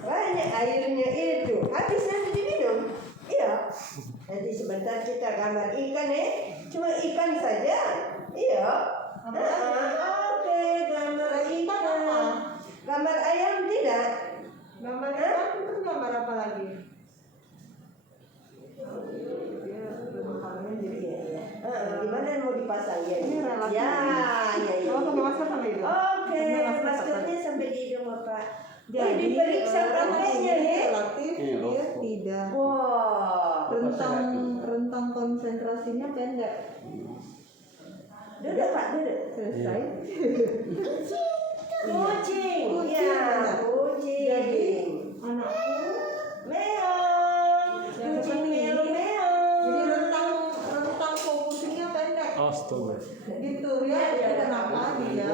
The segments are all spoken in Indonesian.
Banyak airnya itu, habis nanti diminum. Iya. Nanti sebentar kita gambar ikan cuma ikan saja. Iya. Oke, gambar ikan. Gambar ayam tidak? Gambar ikan itu gambar apa lagi? Gimana mau dipasang ya? Ini relatif. Ya. Kalau pakai masker sampai hidung. Oke, maskernya sampai di hidung Bapak. Jadi diperiksa prakteknya relatif dia tidak. Wow. Rentang konsentrasinya pendek. Duduk Pak, duduk. Selesai. Kucing. Ya, kucing. Jadi anakku meong. yang Kucing seperti ini. meong. Jadi rentang fokusnya pendek. Astaga. Gitu ya. Jadi kenapa dia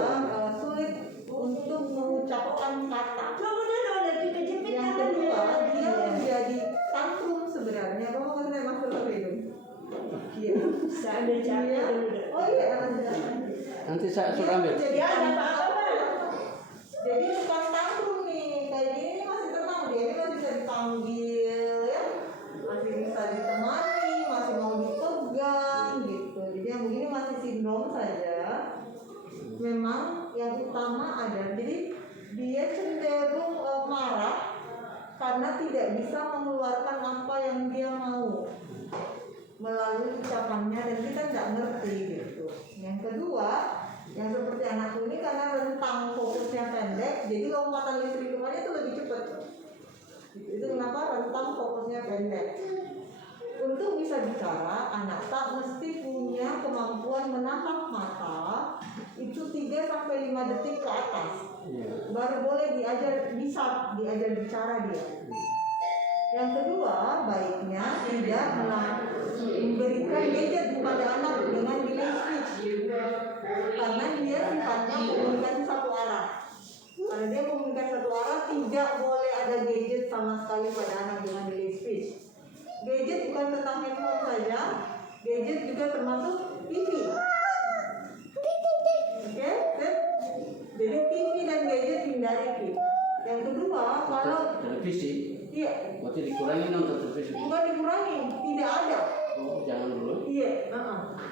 sulit untuk mengucapkan kata. Coba dulu nanti kejepit Yang kedua, dia menjadi tantrum sebenarnya. Kamu nggak saya masuk ke hidung? Iya. Saya ambil capek dulu. Oh iya, ada. Nanti saya suruh ambil. Jadi Ya, ada ada apa-apa. Jadi bukan tantrum nih, kayak gini ini masih tenang, dia ini masih bisa dipanggil ya, masih bisa ditemani, masih mau dipegang gitu. Jadi yang begini masih sindrom saja. Memang yang utama ada, jadi dia cenderung marah karena tidak bisa mengeluarkan apa yang dia mau melalui ucapannya dan kita nggak ngerti gitu. Yang kedua, yang seperti anakku ini karena rentang fokusnya pendek, jadi lompatan listrik kemana itu lebih cepat. Itu kenapa rentang fokusnya pendek. Untuk bisa bicara, anak tak mesti punya kemampuan menatap mata itu 3-5 detik ke atas. Baru boleh bisa diajar bicara dia. Yang kedua, baiknya tidak memberikan gadget kepada anak dengan delay speech, karena dia sifatnya komunikasi satu arah. Karena dia komunikasi satu arah, tidak boleh ada gadget sama sekali pada anak dengan delay speech. Gadget bukan tentang handphone saja, gadget juga termasuk TV. Oke? Jadi TV dan gadget hindari. Yang kedua, kalau televisi, iya, berarti dikurangi nonton televisi. bukan dikurangi, tidak ada. Oh, jangan dulu. Iya.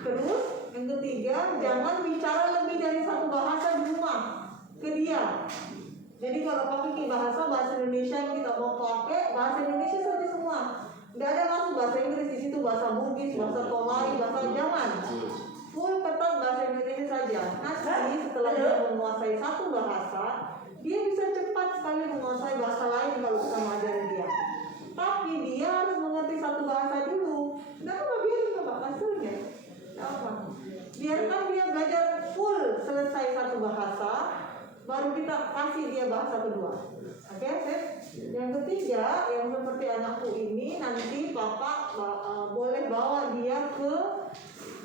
Terus yang ketiga, jangan bicara lebih dari satu bahasa di rumah ke dia. Jadi kalau pakai bahasa Indonesia yang kita mau pakai, bahasa Indonesia saja semua. Nggak ada masuk bahasa Inggris di situ, bahasa Bugis, bahasa Tolai, bahasa jangan. Full ketat bahasa Indonesia saja. Nanti setelah dia menguasai satu bahasa, dia bisa cepat sekali menguasai bahasa lain kalau kita mengajarin dia. Tapi dia harus mengerti satu bahasa dulu. Nah, apa biarin Bapak hasilnya? Apa? Biarkan dia belajar full selesai satu bahasa, baru kita kasih dia bahasa kedua. Oke, sip? Yang ketiga, yang seperti anakku ini, nanti Bapak boleh bawa dia ke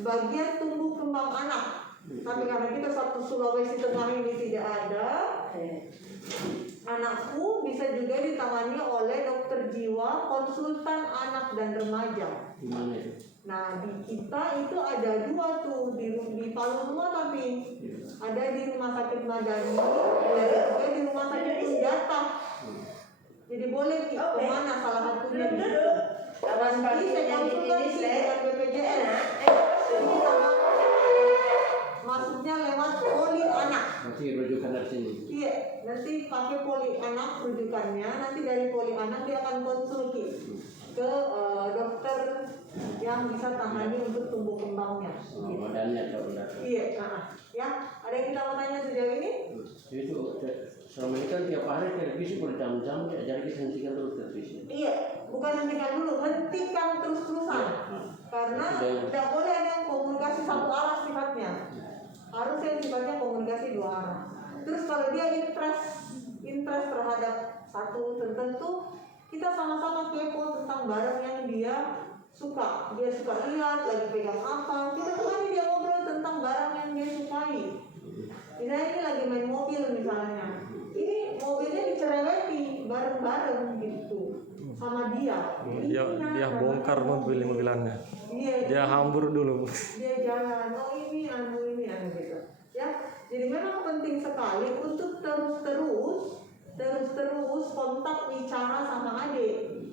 bagian tumbuh kembang anak. Tapi karena kita satu Sulawesi Tengah ini tidak ada, anakku bisa juga ditangani oleh dokter jiwa, konsultan anak dan remaja. Gimana itu? Nah, di kita itu ada 2 tuh di Palu semua, tapi ada di Rumah Sakit Madani, ada juga di Rumah Sakit Senjata. Jadi boleh kemana salah satunya di situ. Nanti saya konsultasi dengan BPJS. Ini sama masuknya lewat poli anak. Nanti rujukan dari sini. Iya, nanti pakai poli anak rujukannya. Nanti dari poli anak dia akan konsultasi ke dokter yang bisa tangani untuk tumbuh kembangnya. Badannya atau udah. Iya, ya. Ada yang kita mau tanya sejauh ini? Itu selama ini kan tiap hari televisi berjam-jam, jadi kita hentikan dulu televisi. Iya, bukan hentikan dulu, hentikan terus-terusan. Karena tidak boleh ada yang komunikasi satu arah sifatnya. Harus yang sifatnya komunikasi 2 arah. Terus kalau dia interest terhadap satu tertentu, kita sama-sama kepo tentang barang yang dia suka. Dia suka lihat, lagi pegang apa, kita temani dia ngobrol tentang barang yang dia sukai. Misalnya ini lagi main mobil misalnya, ini mobilnya dicereweti bareng-bareng gitu. sama dia. Dia bongkar mobilannya. Iya, Dia hambur dulu. dia jalan, oh ini gitu ya. Jadi memang penting sekali untuk terus kontak bicara sama adik,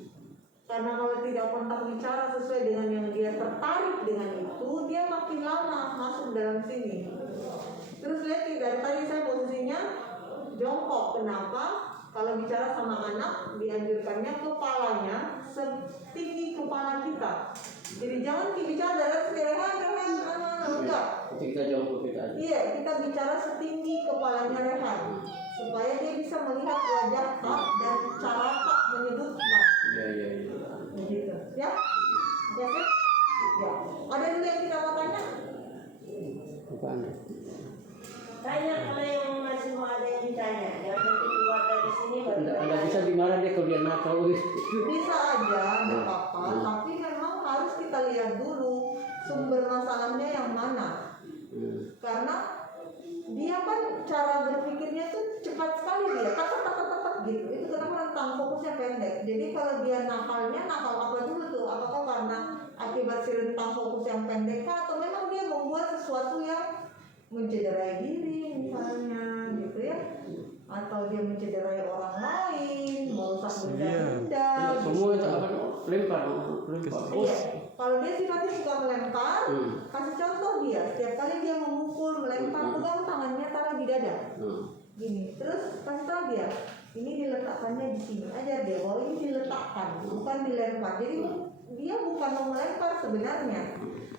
karena kalau tidak kontak bicara sesuai dengan yang dia tertarik dengan itu, dia makin lama masuk dalam sini. Terus lihat dari tadi saya posisinya jongkok. Kenapa? Kalau bicara sama anak dianjurkannya kepalanya setinggi kepala kita. Jadi jangan bicara dari sederhana enggak. Kita jauh kita aja. Iya, kita bicara setinggi kepalanya Rehan supaya dia bisa melihat wajah Kak dan cara Kak menyebut Kak. Iya. Begitu. Ya? Ya, Kak? Ya. Ada dulu yang kita mau tanya? Bukan. Tanya kalau yang masih mau ada yang ditanya. Jangan nanti keluar dari sini baru Anda bisa dimarahin dia kalau dia nakal. Bisa aja, nggak apa-apa. Tapi memang harus kita lihat dulu sumber masalahnya yang mana. Karena dia kan cara berpikirnya tuh cepat sekali dia, tak gitu. Itu kenapa rentang fokusnya pendek. Jadi kalau dia nakalnya, nakal apa dulu tuh? Apakah karena akibat si rentang fokus yang pendek kah? Atau memang dia membuat sesuatu yang mencederai diri misalnya gitu ya? Atau dia mencederai orang lain, merusak benda-benda. Semua itu apa? Lempar. Iya. Kalau dia sifatnya suka melempar, kasih contoh dia. Setiap kali dia memukul, melempar, pegang tangannya taruh di dada. Gini, terus kasih tahu dia. Ini diletakkannya di sini. Ajar dia bahwa ini diletakkan, bukan dilempar. Jadi dia bukan mau melempar sebenarnya,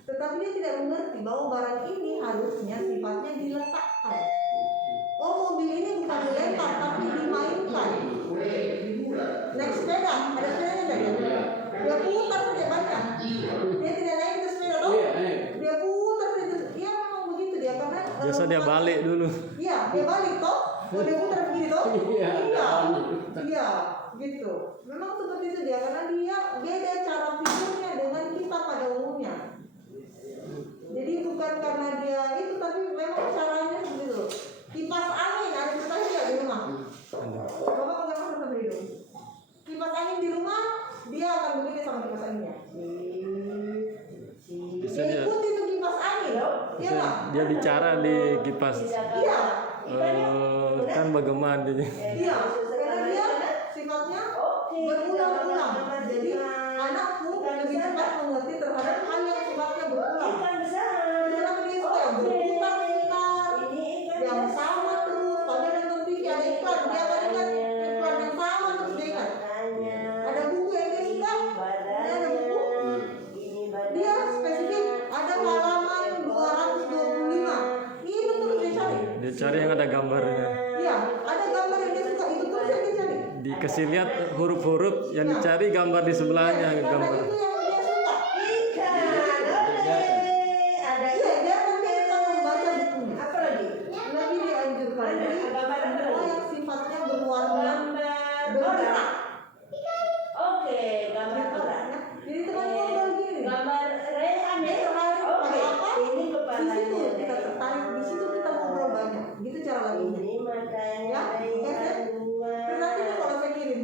tetapi dia tidak mengerti bahwa barang ini harusnya sifatnya diletakkan. Oh, mobil ini bukan dilempar tapi dimainkan. Naik sepeda, ada sepedanya nggak dia? Dia putar pakai banyak. Dia tidak naik ke sepeda toh? Dia putar itu. Dia memang begitu dia karena. Biasa dia balik dulu. Iya, dia balik toh. Oh, dia putar begini toh? Iya, gitu. Memang seperti itu dia karena dia beda cara pikirnya dengan kita pada umumnya. Jadi bukan karena dia itu, tapi memang caranya begitu. Kipas angin ada kita tidak di rumah. Bapak pegang masa sampai hidung. Kipas angin di rumah dia akan begini sama kipas anginnya. Bisa Dia ikuti tuh kipas angin, iya nggak? Dia bicara di kipas. Iya. Kan bagaimana dia? Iya, karena dia sifatnya berulang-ulang. Jadi anakku lebih cepat mengerti terhadap hal yang sifatnya berulang. Karena dia suka yang berputar-putar, yang sama terus. Pada nonton TV ada iklan, dia akan ingat iklan yang sama terus dia ingat. Ada buku yang dia suka, dia ada buku. Dia spesifik, ada halaman 225. Itu terus dia cari. Dia cari yang ada gambarnya. Iya, ada gambar yang dia suka, itu terus yang dia cari. Dikasih lihat huruf-huruf yang dicari gambar di sebelahnya Karena gambar. itu yang dia suka. ada Iya, dia nanti akan membaca bukunya. apa lagi? Lebih dianjurkan Gambar semua yang sifatnya berwarna bergerak. Oke, gambar orang. Jadi teman-teman ngobrol gini. Gambar Rehan Dia ya. tertarik pada apa? Ini Di kepalanya. situ kita tertarik, di situ kita ngobrol banyak. Gitu cara lainnya. Ini matanya. Ya, oke, Seth? Terus nanti nih kalau saya kirim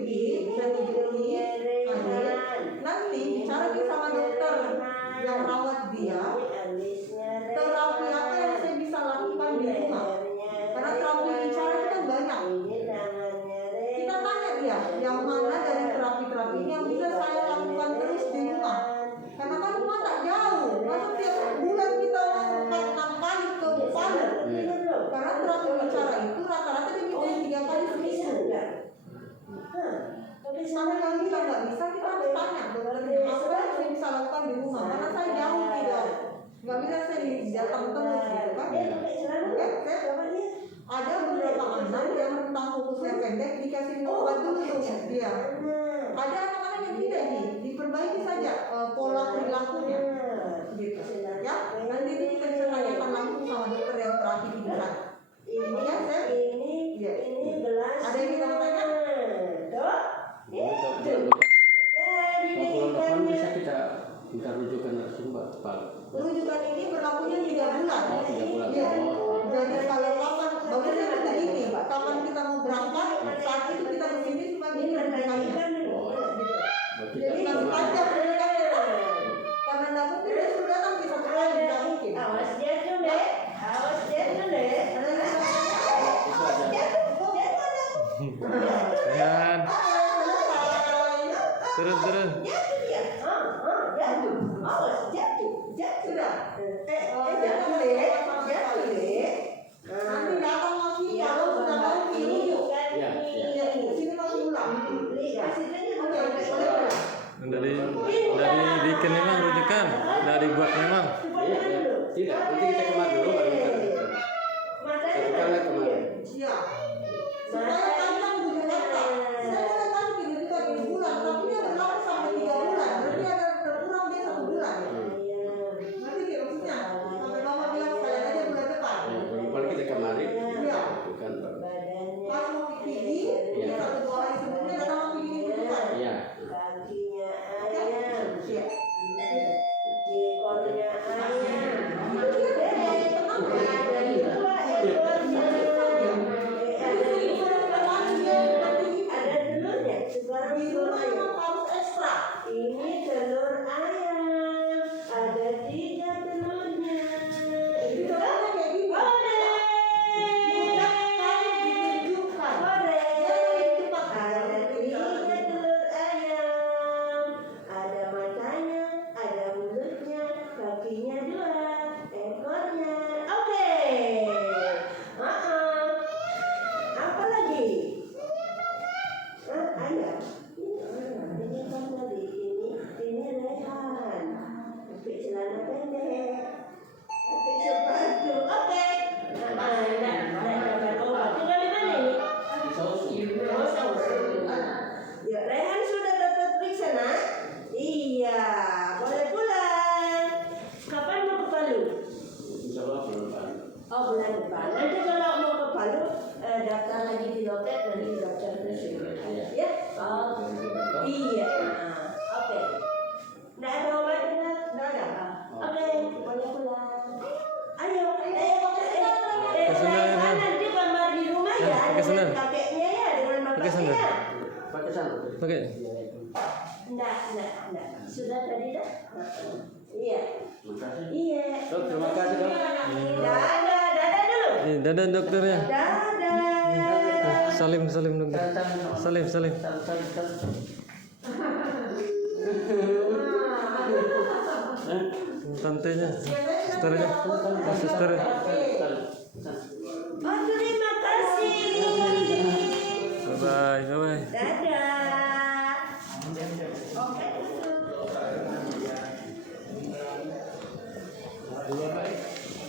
saya tunjukin nanti bicara sama dokter yang rawat dia. Terapi apa yang saya bisa lakukan di rumah? Karena terapi bicara itu kan banyak. Kita tanya dia, yang mana dari terapi-terapi ini yang bisa saya lakukan terus di rumah? Karena kan rumah tak jauh, masa tiap bulan kita mau 4-6 kali ke Palu. Karena terapi bicara itu rata-rata diminta 3 kali seminggu. Sampai kalau kita nggak bisa, kita harus tanya dokternya apa yang saya bisa lakukan di rumah. Karena saya jauh tidak, nggak bisa saya datang terus gitu kan. Oke, ada beberapa anak yang rentang fokusnya pendek dikasih obat dulu tuh dia. Ada anak-anak yang tidak diperbaiki saja pola perilakunya gitu ya. Nanti itu kita bisa tanyakan langsung sama dokter yang terapi pikiran. Ya, Seth? Ini gelas. Ada yang kita mau tanya? Dok? Kalau bisa kita minta rujukan narasumber Pak. Rujukan ini berlakunya 3 bulan. Oh, 3 bulan. Iya. Jadi kalau kapan bagusnya itu begini, kapan kita mau berangkat, saat itu kita kesini supaya ini rujukannya. Oh, Buat kita Jadi masih panjang pendidikannya. Karena nggak mungkin dia suruh datang di satu kali, nggak mungkin. Awas jatuh deh, awas jatuh deh. Ada yang namanya, itu ada Rehan, turun. Jatuh dia, jatuh, awas jatuh, sudah. jatuh deh. Nanti datang lagi kalau sudah mau tidur. ya. Sini masih ulang. Dari bikin memang rujukan, dari buat memang. Tidak, nanti kita kemar dulu baru kita rujukan. Satu kali kemarin. Iya. Supaya panjang 7 meter. Saya udah kasih rujukan 7 bulan, tapi dia berlaku sampai 3 bulan. Berarti ada berkurang dia 1 bulan. Nanti dia maksudnya sampai mama bilang sekalian aja bulan depan. Belum kali kita kemarin. Iya. Bukan. Pas mau pergi, dia 1-2 hari sebelumnya datang mau pergi rujukan. Iya. Kakinya Oke? ayam, Iya. ekornya ayam. Tenang. Ada telurnya, sekarang Di rumah telurnya. emang harus ekstra. Ini telur ayam, ada 3 telurnya. Di telurnya kayak gini. Budak kali ditunjukkan. Jadi cepat. Ada 3 telur ayam, ada matanya, ada mulutnya, kakinya 2, ekornya. Oke. Apa lagi? Ayam. Ini kan tadi ini Rehan. Pakai celana pendek. Pakai sepatu. Oke. Tinggal di mana ini? Oh, saus. Ya, Rehan sudah dapat periksa, nak? Iya, boleh pulang. Kapan mau ke Palu? Insya Allah belum Pak. Oh, bulan depan. Nanti kalau mau ke Palu, daftar lagi di loket, nanti daftar ke sini. Ya? Oh, iya. Oke. Nggak ada obat kan? Nggak ada. Oke, boleh pulang. Ayo, Pakai sendal, Rehan. nanti gambar di rumah ya, Pakai sendal. dengan kakeknya ya, dengan Pakai sendal. bapaknya. Pakai sana. Oke. Enggak. Sudah tadi dah? Iya. Makasih. Iya. Dok, terima kasih dok. Dadah dulu. Dadah dokternya. Dadah. Salim dokter. Salim. Tantenya, susternya. Oh, terima kasih. Bye. Dadah. Oke.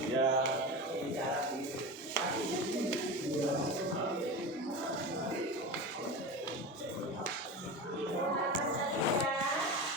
Ya.